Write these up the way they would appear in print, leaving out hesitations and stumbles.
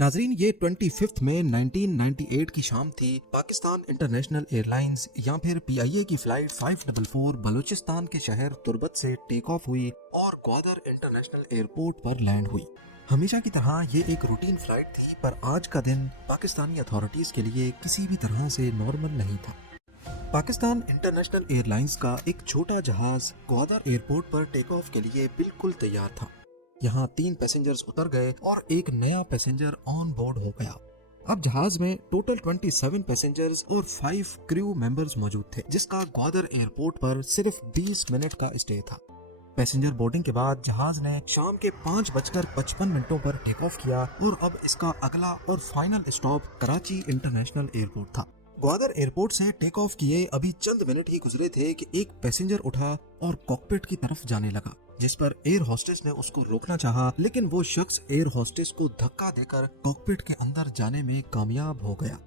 नाजरीन, ये 25 मई 1998 की शाम थी। पाकिस्तान इंटरनेशनल एयरलाइंस या फिर PIA की फ्लाइट 544 बलूचिस्तान के शहर तुर्बत से टेक ऑफ हुई और ग्वादर इंटरनेशनल एयरपोर्ट पर लैंड हुई। हमेशा की तरह ये एक रूटीन फ्लाइट थी, पर आज का दिन पाकिस्तानी अथॉरिटीज के लिए किसी भी तरह से नॉर्मल नहीं था। पाकिस्तान इंटरनेशनल एयरलाइंस का एक छोटा जहाज ग्वादर एयरपोर्ट पर टेक ऑफ के लिए बिल्कुल तैयार था। यहाँ 3 पैसेंजर्स उतर गए और एक नया पैसेंजर ऑन बोर्ड हो गया। अब जहाज में टोटल 27 पैसेंजर्स और 5 क्रू मेंबर्स मौजूद थे, जिसका ग्वादर एयरपोर्ट पर सिर्फ 20 मिनट का स्टे था। पैसेंजर बोर्डिंग के बाद जहाज ने शाम के 5:55 पर टेक ऑफ किया और अब इसका अगला और final stop Karachi international airport था। ग्वादर एयरपोर्ट से टेक ऑफ किए अभी चंद मिनट ही गुजरे थे कि एक पैसेंजर उठा और कॉकपिट की तरफ जाने लगा, जिस पर एयर होस्टेस ने उसको रोकना चाहा, लेकिन वो शख्स एयर होस्टेस को धक्का देकर कॉकपिट के अंदर जाने में कामयाब हो गया।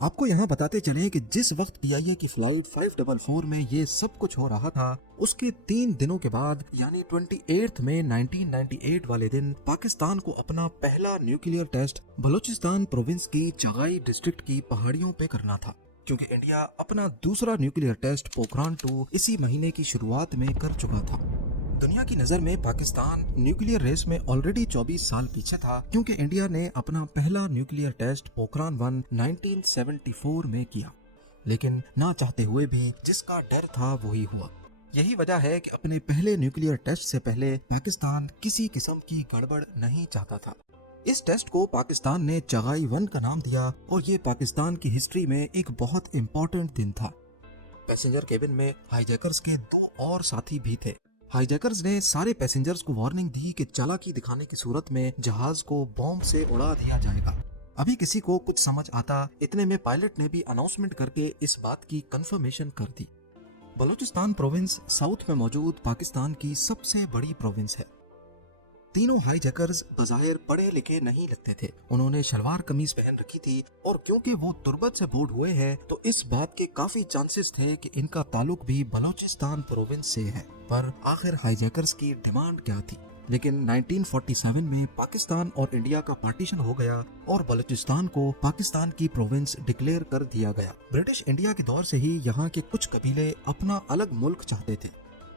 आपको यहाँ बताते चले कि जिस वक्त PIA की फ्लाइट 544 में ये सब कुछ हो रहा था, उसके 3 दिनों के बाद यानी 28 मई 1998 वाले दिन पाकिस्तान को अपना पहला न्यूक्लियर टेस्ट बलूचिस्तान प्रोविंस की चगाई डिस्ट्रिक्ट की पहाड़ियों पे करना था, क्योंकि इंडिया अपना दूसरा न्यूक्लियर टेस्ट पोखरान 2 इसी महीने की शुरुआत में कर चुका था। दुनिया की नजर में पाकिस्तान न्यूक्लियर रेस में ऑलरेडी 24 साल पीछे था, क्योंकि इंडिया ने अपना पहला न्यूक्लियर टेस्ट पोखरान 1 1974 में किया, लेकिन ना चाहते हुए भी जिसका डर था वही हुआ। यही वजह है कि अपने पहले न्यूक्लियर टेस्ट से पहले पाकिस्तान किसी किस्म की गड़बड़ नहीं चाहता था। इस टेस्ट को पाकिस्तान ने चगाई 1 का नाम दिया और ये पाकिस्तान की हिस्ट्री में एक बहुत इम्पोर्टेंट दिन था। पैसेंजर केबिन में हाईजैकर्स के 2 और साथी भी थे। हाईजैकर्स ने सारे पैसेंजर्स को वार्निंग दी कि चालाकी दिखाने की सूरत में जहाज को बॉम्ब से उड़ा दिया जाएगा। अभी किसी को कुछ समझ आता, इतने में पायलट ने भी अनाउंसमेंट करके इस बात की कंफर्मेशन कर दी। बलूचिस्तान प्रोविंस साउथ में मौजूद पाकिस्तान की सबसे बड़ी प्रोविंस है। तीनों हाईजैकर्स बज़ाहिर पढ़े लिखे नहीं लगते थे। उन्होंने शलवार कमीज पहन रखी थी और क्योंकि वो तुर्बत से बोर्ड हुए हैं तो इस बात के काफी चांसेस थे कि इनका ताल्लुक भी बलूचिस्तान प्रोविंस से है। पर आखिर हाईजैकर्स की डिमांड क्या थी? लेकिन 1947 में पाकिस्तान और इंडिया का पार्टीशन हो गया और बलूचिस्तान को पाकिस्तान की प्रोविंस डिक्लेयर कर दिया गया। ब्रिटिश इंडिया के दौर से ही यहाँ के कुछ कबीले अपना अलग मुल्क चाहते थे।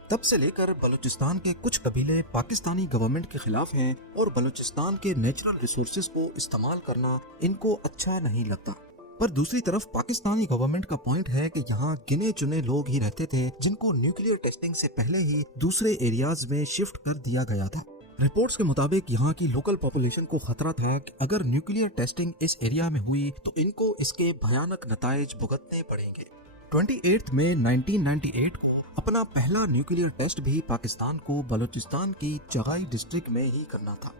तब से लेकर बलूचिस्तान के कुछ कबीले पाकिस्तानी गवर्नमेंट के खिलाफ हैं और बलूचिस्तान के नेचुरल रिसोर्सेज को इस्तेमाल करना इनको अच्छा नहीं लगता। पर दूसरी तरफ पाकिस्तानी गवर्नमेंट का पॉइंट है कि यहाँ गिने चुने लोग ही रहते थे, जिनको न्यूक्लियर टेस्टिंग से पहले ही दूसरे एरियाज में शिफ्ट कर दिया गया था। रिपोर्ट्स के मुताबिक यहाँ की लोकल पॉपुलेशन को खतरा था कि अगर न्यूक्लियर टेस्टिंग इस एरिया में हुई तो इनको इसके भयानक नताइज भुगतने पड़ेंगे। 28 मई 1998 को अपना पहला न्यूक्लियर टेस्ट भी पाकिस्तान को बलूचिस्तान की चगाई डिस्ट्रिक्ट में ही करना था।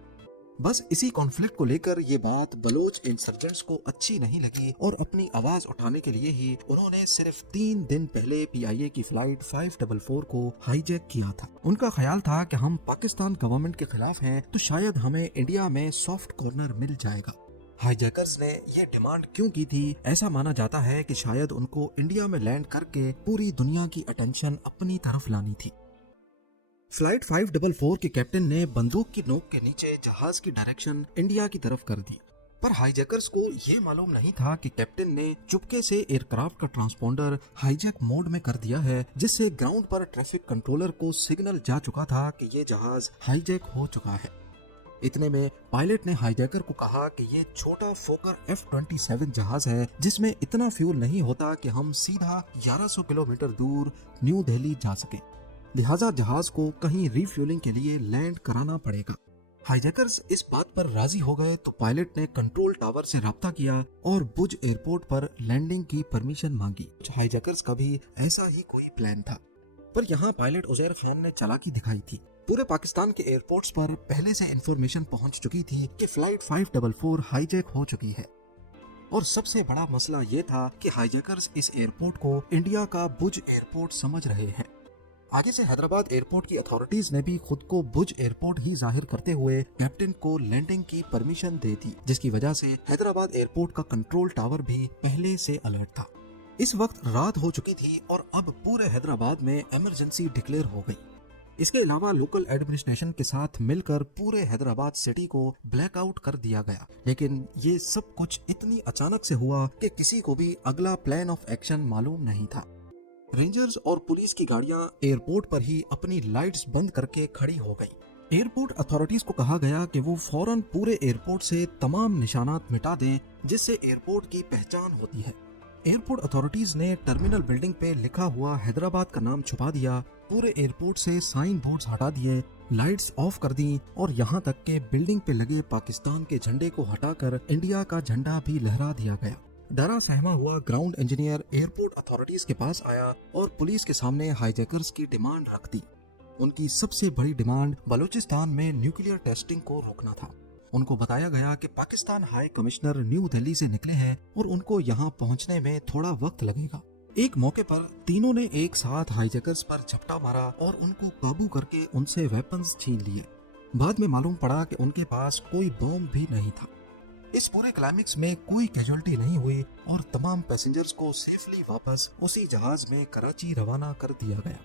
बस इसी कॉन्फ्लिक्ट को लेकर ये बात बलोच इंसर्जेंट्स को अच्छी नहीं लगी और अपनी आवाज उठाने के लिए ही उन्होंने सिर्फ 3 दिन पहले PIA की फ्लाइट 544 को हाईजैक किया था। उनका ख्याल था कि हम पाकिस्तान गवर्नमेंट के खिलाफ हैं तो शायद हमें इंडिया में सॉफ्ट कॉर्नर मिल जाएगा। हाईजैकर्स ने ये डिमांड क्यों की थी? ऐसा माना जाता है कि शायद उनको इंडिया में लैंड करके पूरी दुनिया की अटेंशन अपनी तरफ लानी थी। फ्लाइट 544 के कैप्टन ने बंदूक की नोक के नीचे जहाज की डायरेक्शन इंडिया की तरफ कर दी, पर हाईजैकर्स को ये मालूम नहीं था कि कैप्टन ने चुपके से एयरक्राफ्ट का ट्रांसपोंडर हाईजैक मोड में कर दिया है, जिससे ग्राउंड पर ट्रैफिक कंट्रोलर को सिग्नल जा चुका था कि ये जहाज हाईजैक हो चुका है। इतने में पायलट ने हाईजैकर को कहा कि ये छोटा फोकर F-27 जहाज है, जिसमें इतना फ्यूल नहीं होता कि हम सीधा 1100 किलोमीटर दूर न्यू दिल्ली जा सके, लिहाजा जहाज को कहीं रिफ्यूलिंग के लिए लैंड कराना पड़ेगा। हाईजैकर्स इस बात पर राजी हो गए तो पायलट ने कंट्रोल टावर से राब्ता किया और भुज एयरपोर्ट पर लैंडिंग की परमिशन मांगी। हाईजैकर्स का भी ऐसा ही कोई प्लान था, पर यहाँ पायलट उजैर खान ने चालाकी दिखाई थी। पूरे पाकिस्तान के एयरपोर्ट्स पर पहले से इंफॉर्मेशन पहुंच चुकी थी कि फ्लाइट 544 हाईजैक हो चुकी है और सबसे बड़ा मसला ये था कि हाईजैकर्स इस एयरपोर्ट को इंडिया का भुज एयरपोर्ट समझ रहे हैं। आगे से हैदराबाद एयरपोर्ट की अथॉरिटीज ने भी खुद को भुज एयरपोर्ट ही जाहिर करते हुए कैप्टन को लैंडिंग की परमिशन दे दी, जिसकी वजह से हैदराबाद एयरपोर्ट का कंट्रोल टावर भी पहले से अलर्ट था। इस वक्त रात हो चुकी थी और अब पूरे हैदराबाद में इमरजेंसी डिक्लेयर हो गई। इसके अलावा लोकल एडमिनिस्ट्रेशन के साथ मिलकर पूरे हैदराबाद सिटी को ब्लैकआउट कर दिया गया। लेकिन ये सब कुछ इतनी अचानक से हुआ कि किसी को भी अगला प्लान ऑफ एक्शन मालूम नहीं था। रेंजर्स और पुलिस की गाड़ियां एयरपोर्ट पर ही अपनी लाइट्स बंद करके खड़ी हो गई। एयरपोर्ट अथॉरिटीज को कहा गया कि वो फौरन पूरे एयरपोर्ट से तमाम निशानात मिटा दें जिससे एयरपोर्ट की पहचान होती है। एयरपोर्ट अथॉरिटीज ने टर्मिनल बिल्डिंग पे लिखा हुआ हैदराबाद का नाम छुपा दिया, पूरे एयरपोर्ट से साइन बोर्ड्स हटा दिए, लाइट्स ऑफ कर दी और यहाँ तक के बिल्डिंग पे लगे पाकिस्तान के झंडे को हटाकर इंडिया का झंडा भी लहरा दिया गया। डरा सहमा हुआ ग्राउंड इंजीनियर एयरपोर्ट अथॉरिटीज के पास आया और पुलिस के सामने हाईजैकर्स की डिमांड रख दी। उनकी सबसे बड़ी डिमांड बलूचिस्तान में न्यूक्लियर टेस्टिंग को रोकना था। उनको बताया गया कि Pakistan high commissioner new Delhi से निकले हैं और उनको यहाँ पहुँचने में थोड़ा वक्त लगेगा। एक मौके पर तीनों ने एक साथ हाईजैकर्स पर झपटा मारा और उनको काबू करके उनसे वेपन्स छीन लिए। बाद में मालूम पड़ा कि उनके पास कोई बॉम्ब भी नहीं था। इस पूरे क्लाइमेक्स में कोई कैजुअल्टी नहीं हुई और तमाम पैसेंजर्स को सेफली वापस उसी जहाज में कराची रवाना कर दिया गया।